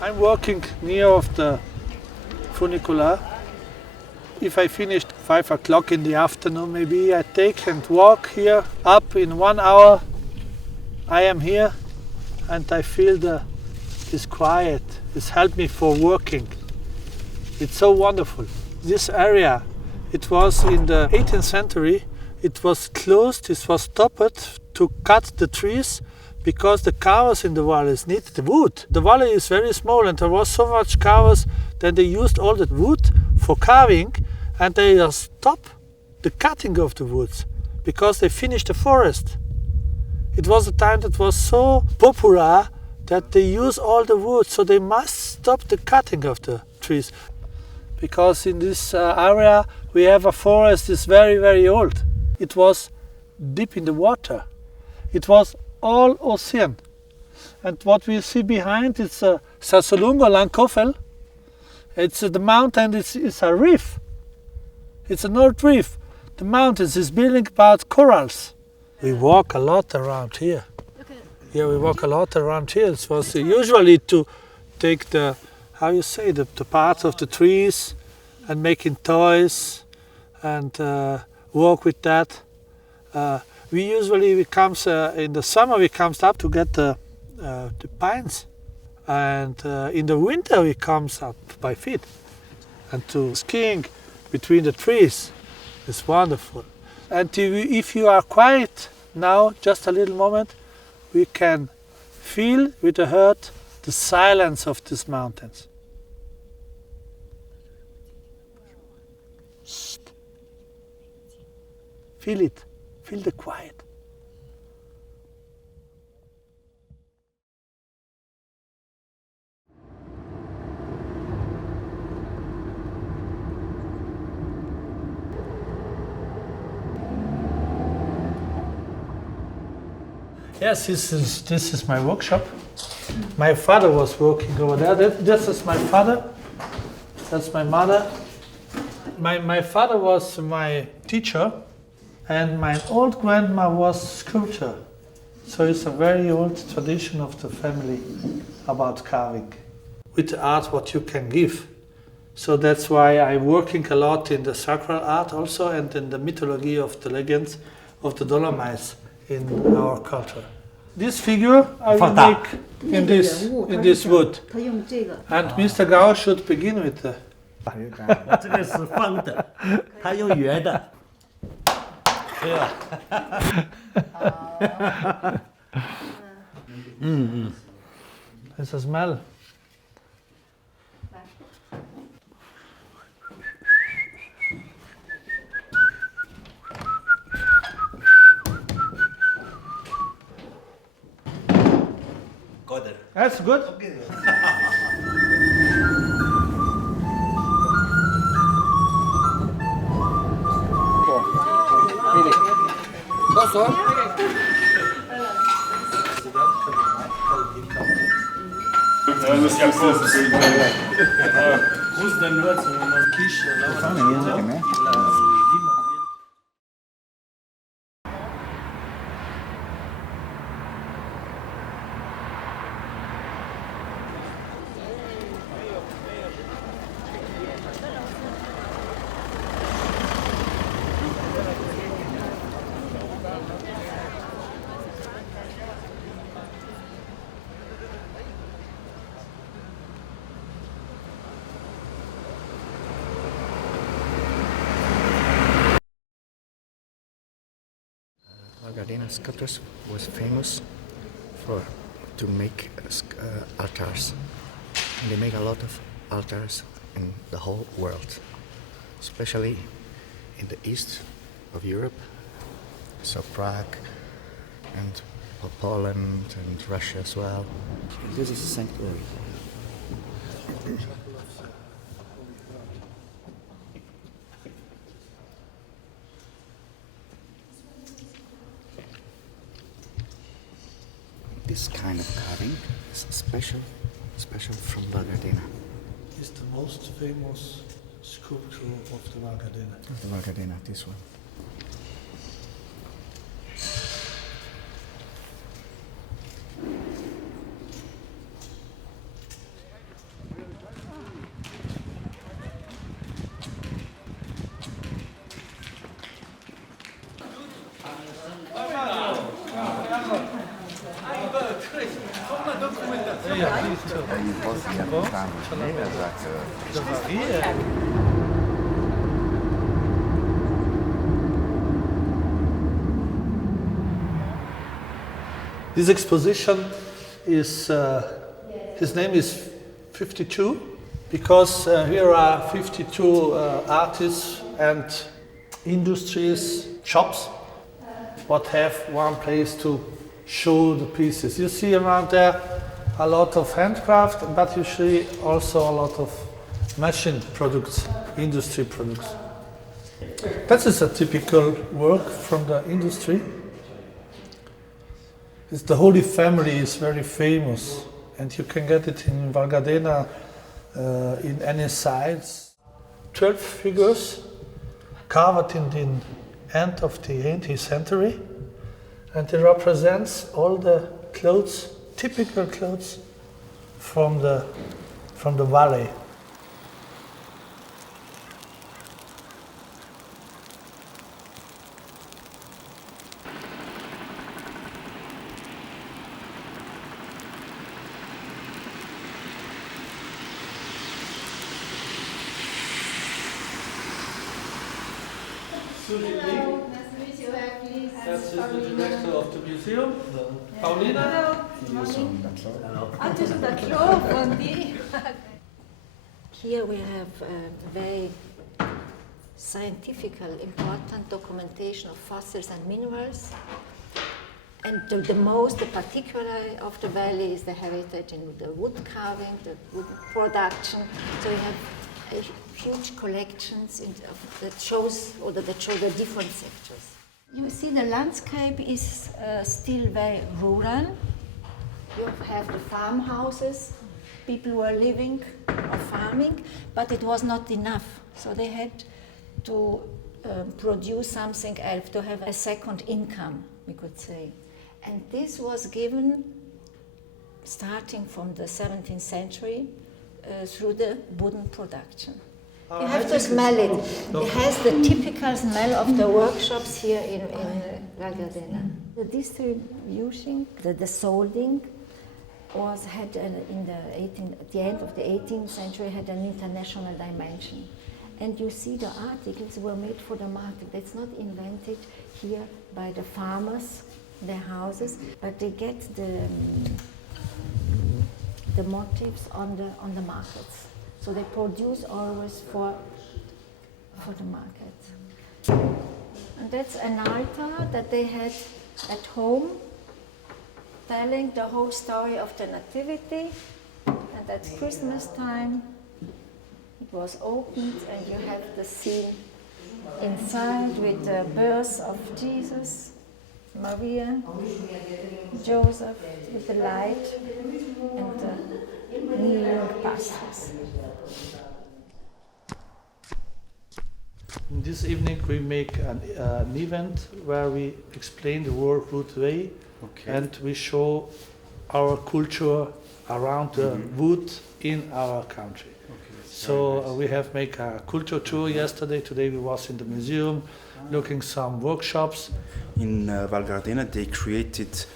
I'm working near of the funicular. If I finished 5 o'clock in the afternoon, maybe I take and walk here up in 1 hour. I am here and I feel this quiet. It's helped me for working. It's so wonderful. This area, it was in the 18th century, it was closed, it was stopped to cut the trees because the carvers in the valleys needed the wood. The valley is very small and there was so much carvers that they used all the wood for carving and they stopped the cutting of the woods because they finished the forest. It was a time that was so popular that they use all the wood, so they must stop the cutting of the trees. Because in this area we have a forest that's very, very old. It was deep in the water. It was all ocean. And what we see behind is Sassolungo Langkofel. It's the mountain, it's a reef. It's a North Reef. The mountains is building about corals. We walk a lot around here. Okay. Yeah, we walk a lot around here. It was usually to take the, how you say, the parts of the trees and making toys and work with that. We comes in the summer we comes up to get the pines, and in the winter we comes up by feet and to skiing between the trees. It's wonderful. And if you are quiet now, just a little moment, we can feel with the heart the silence of these mountains. Shh. Feel it. Feel the quiet. Yes, this is my workshop. My father was working over there. This is my father. That's my mother. My father was my teacher. And my old grandma was sculptor. So it's a very old tradition of the family about carving. With art, what you can give. So that's why I'm working a lot in the sacral art also and in the mythology of the legends of the Dolomites in our culture. This figure I will make in this wood. And Mr. Gao should begin with the... 这个是方的，他用圆的。 对吧？It's a smell. Good. That's good. Okay. Val Gardena sculptors was famous to make altars. And they make a lot of altars in the whole world, especially in the east of Europe, so Prague and Poland and Russia as well. This is a sanctuary. This kind of carving is special from Val Gardena. It's the most famous sculpture of the Val Gardena. The Val Gardena, this one. This exposition is, his name is 52, because here are 52 artists and industries, shops, what have one place to show the pieces. You see around there a lot of handcraft, but you see also a lot of machine products, industry products. That is a typical work from the industry. The Holy Family is very famous, and you can get it in Val Gardena in any size. 12 figures carved in the end of the 18th century, and it represents all the clothes, typical clothes from the valley. Hello, nice to meet you. Please. That's the director of the museum, Paulina. Here we have a very scientific, important documentation of fossils and minerals. And the particular of the valley is the heritage in the wood carving, the wood production. So we have huge collections that show the different sectors. You see the landscape is still very rural. You have the farmhouses, people were living or farming, but it was not enough. So they had to produce something else, to have a second income, we could say. And this was given starting from the 17th century through the wooden production. You have to smell it. It has the typical smell of the workshops here in Val Gardena. The distribution, the solding, at the end of the 18th century had an international dimension. And you see the articles were made for the market. It's not invented here by the farmers, their houses, but they get the motifs on the markets. So they produce always for the market. And that's an altar that they had at home, telling the whole story of the Nativity. And at Christmas time, it was opened, and you have the scene inside with the birth of Jesus, Maria, Joseph with the light, and the kneeling pastors. This evening we make an event where we explain the World Wood Way, and we show our culture around the wood in our country. So we have made a culture tour yesterday. Today we was in the museum looking some workshops. In Val Gardena they created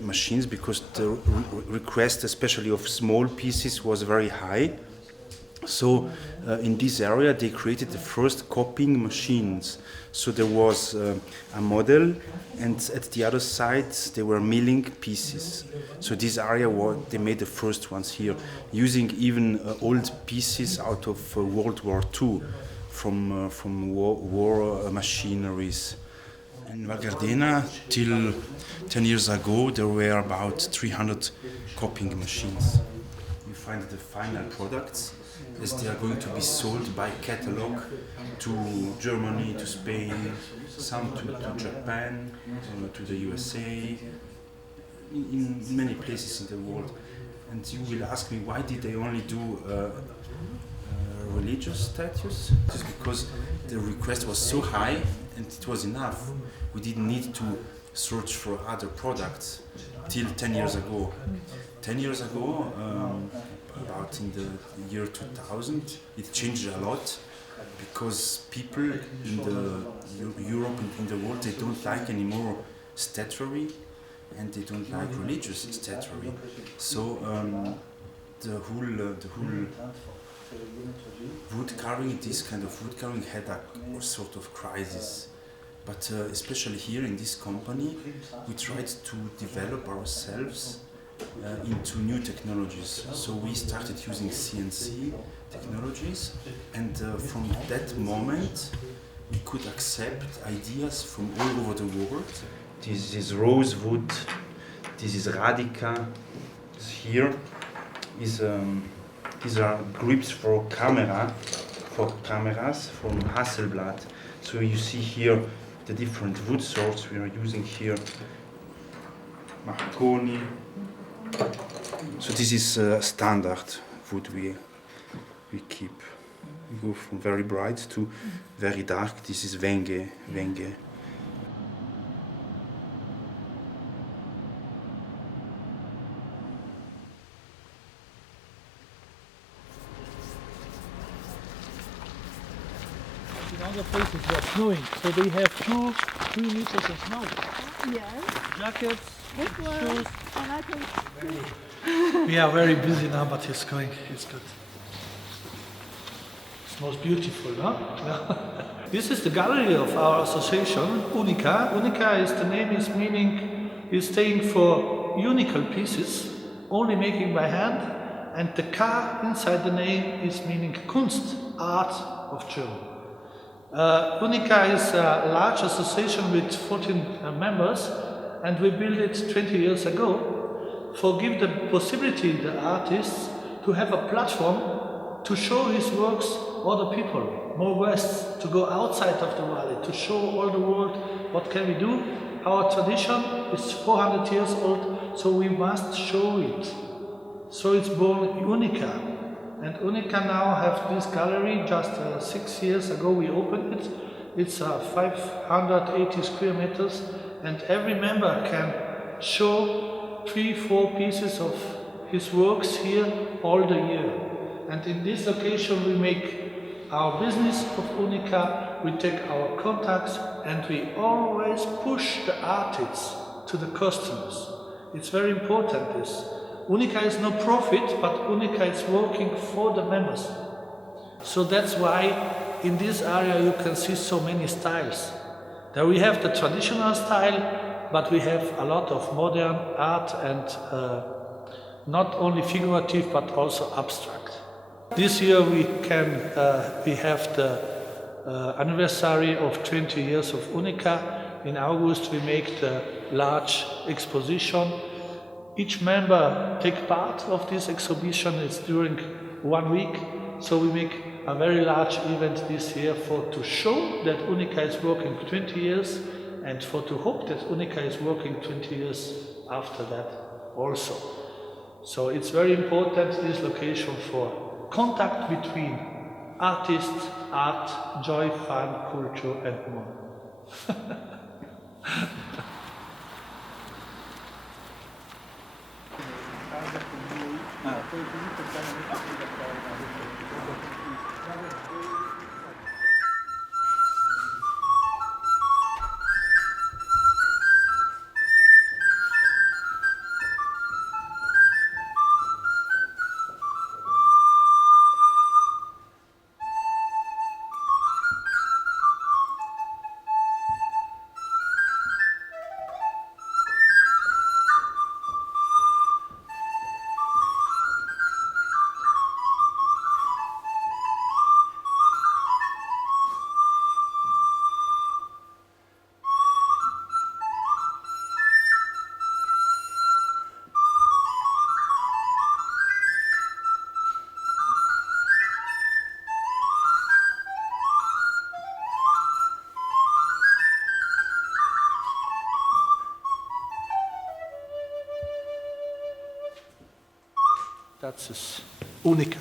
machines because the request, especially of small pieces, was very high. So in this area they created the first copying machines. So there was a model, and at the other side they were milling pieces. So this area they made the first ones here, using even old pieces out of World War II from war machineries. In Val Gardena, till 10 years ago, there were about 300 copying machines. find the final products, as they are going to be sold by catalog to Germany, to Spain, some to Japan, to the USA, in many places in the world. And you will ask me, why did they only do religious statues? Just because the request was so high and it was enough. We didn't need to search for other products till 10 years ago. 10 years ago, about in the year 2000, it changed a lot because people in the Europe and in the world, they don't like anymore statuary and they don't like religious statuary. So the whole wood carving, this kind of wood carving had a sort of crisis. But especially here in this company, we tried to develop ourselves into new technologies. So we started using CNC technologies, and from that moment we could accept ideas from all over the world. This is rosewood, this is Radica, here is these are grips for cameras from Hasselblad. So you see here the different wood sorts we are using here. Mahogany. So this is standard wood we keep. We go from very bright to very dark. This is Wenge. In other places they are snowing, so they have 2-3 meters of snow. Yes, Jackets, good work. shoes. And I can We are very busy now, but it's going. It's good. It's most beautiful, no? This is the gallery of our association, Unica. Unica is the name is meaning is staying for unical pieces, only making by hand, and the K inside the name is meaning Kunst, art of German. Unica is a large association with 14 members, and we built it 20 years ago for give the possibility the artists to have a platform to show his works other people, more west, to go outside of the valley, to show all the world what can we do. Our tradition is 400 years old, so we must show it. So it's born Unica. And Unica now have this gallery. Just 6 years ago we opened it. It's 580 square meters, and every member can show 3-4 pieces of his works here all the year. And in this location we make our business of Unica, we take our contacts, and we always push the artists to the customers. It's very important this. Unica is no profit, but Unica is working for the members. So that's why in this area you can see so many styles. There we have the traditional style, but we have a lot of modern art and not only figurative but also abstract. This year we have the anniversary of 20 years of Unica. In August we make the large exposition. Each member take part of this exhibition. It's during 1 week, so we make a very large event this year to show that Unica is working 20 years and to hope that Unica is working 20 years after that also. So it's very important, this location, for contact between artists, art, joy, fun, culture and more. This is Unica.